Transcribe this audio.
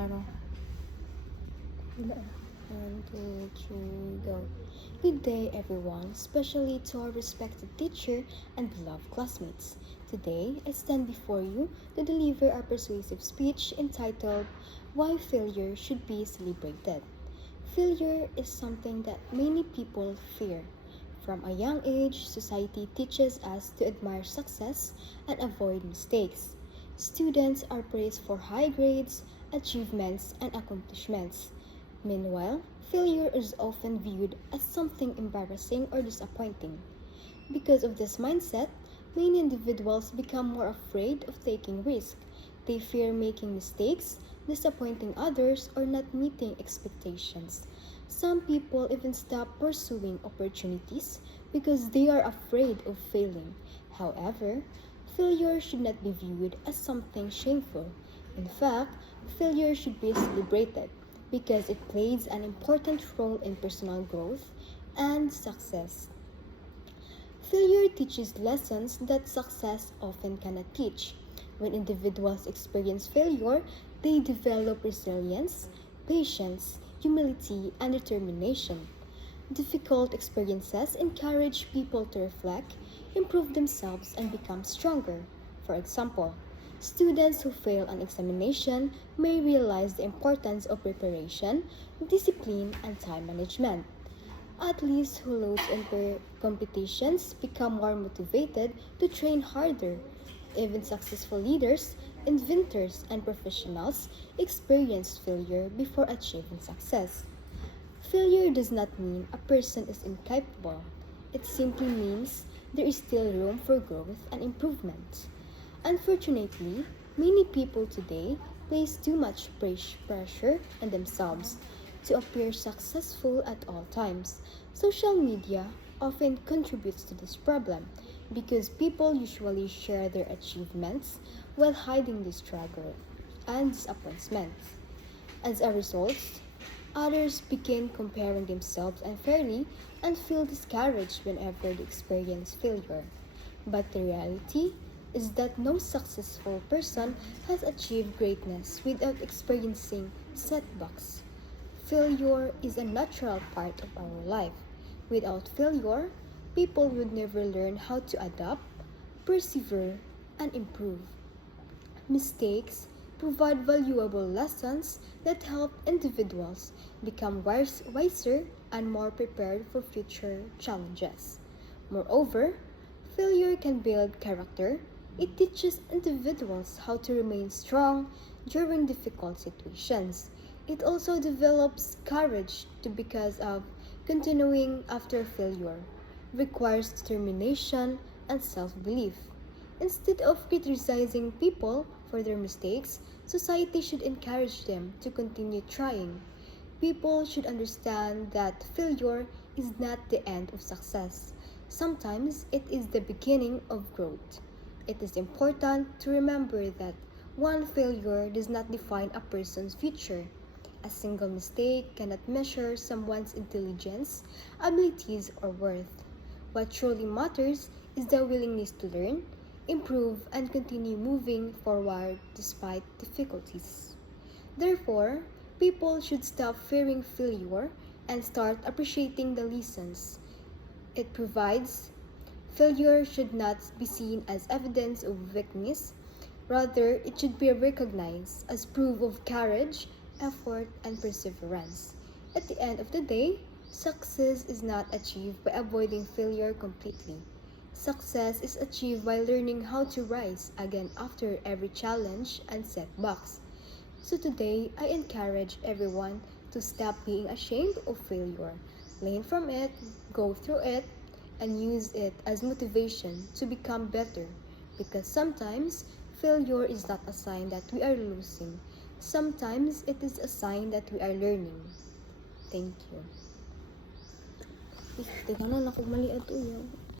Klaro. One, two, three, go. Good day, everyone, especially to our respected teacher and beloved classmates. Today, I stand before you to deliver a persuasive speech entitled Why Failure Should Be Celebrated. Failure is something that many people fear. From a young age, society teaches us to admire success and avoid mistakes. Students are praised for high grades, achievements, and accomplishments. Meanwhile, failure is often viewed as something embarrassing or disappointing. Because of this mindset, many individuals become more afraid of taking risks. They fear making mistakes, disappointing others, or not meeting expectations. Some people even stop pursuing opportunities because they are afraid of failing. However, failure should not be viewed as something shameful. In fact, failure should be celebrated because it plays an important role in personal growth and success. Failure teaches lessons that success often cannot teach. When individuals experience failure, they develop resilience, patience, humility, and determination. Difficult experiences encourage people to reflect, improve themselves, and become stronger. For example, students who fail an examination may realize the importance of preparation, discipline, and time management. Athletes who lose in competitions become more motivated to train harder. Even successful leaders, inventors, and professionals experience failure before achieving success. Failure does not mean a person is incapable. It simply means there is still room for growth and improvement. Unfortunately, many people today place too much pressure on themselves to appear successful at all times. Social media often contributes to this problem because people usually share their achievements while hiding the struggle and disappointments. As a result, others begin comparing themselves unfairly and feel discouraged whenever they experience failure. But the reality is that no successful person has achieved greatness without experiencing setbacks. Failure is a natural part of our life. Without failure, people would never learn how to adapt, persevere, and improve. Mistakes provide valuable lessons that help individuals become wiser and more prepared for future challenges. Moreover, failure can build character. It teaches individuals how to remain strong during difficult situations. It also develops courage to because of continuing after failure requires determination and self-belief. Instead of criticizing people for their mistakes, society should encourage them to continue trying. People should understand that failure is not the end of success. Sometimes it is the beginning of growth. It is important to remember that one failure does not define a person's future. A single mistake cannot measure someone's intelligence, abilities, or worth. What truly matters is the willingness to learn, improve, and continue moving forward despite difficulties. Therefore, people should stop fearing failure and start appreciating the lessons it provides. Failure should not be seen as evidence of weakness. Rather, it should be recognized as proof of courage, effort, and perseverance. At the end of the day, success is not achieved by avoiding failure completely. Success is achieved by learning how to rise again after every challenge and setbacks. So today, I encourage everyone to stop being ashamed of failure. Learn from it, go through it, and use it as motivation to become better. Because sometimes, failure is not a sign that we are losing. Sometimes it is a sign that we are learning. Thank you. Teka na, nakagmali ato yun.